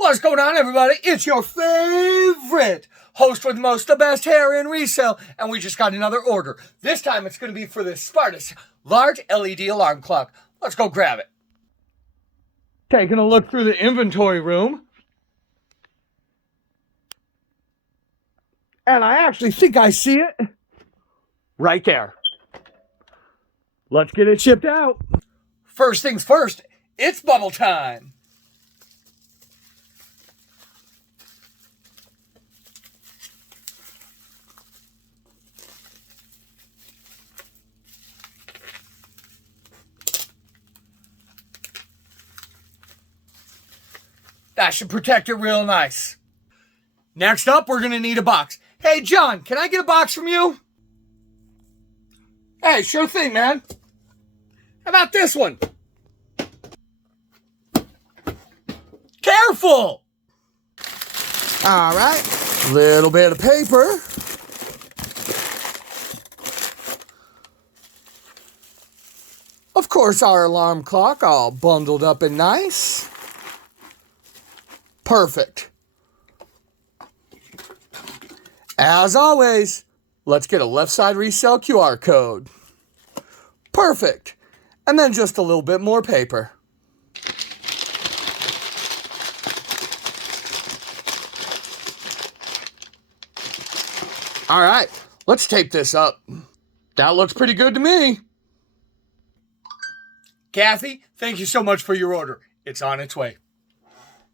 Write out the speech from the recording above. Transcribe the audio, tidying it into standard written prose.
What's going on, everybody? It's your favorite host with the most, the best hair in resale, and we just got another order. This time it's going to be for the Spartus large LED alarm clock. Let's go grab it. Taking a look through the inventory room. And I actually think I see it right there. Let's get it shipped out. First things first, it's bubble time. That should protect it real nice. Next up, we're going to need a box. Hey, John, can I get a box from you? Hey, sure thing, man. How about this one? Careful! All right, little bit of paper. Of course, our alarm clock all bundled up and nice. Perfect. As always, let's get a left side resale QR code. Perfect. And then just a little bit more paper. All right, let's tape this up. That looks pretty good to me. Kathy, thank you so much for your order. It's on its way.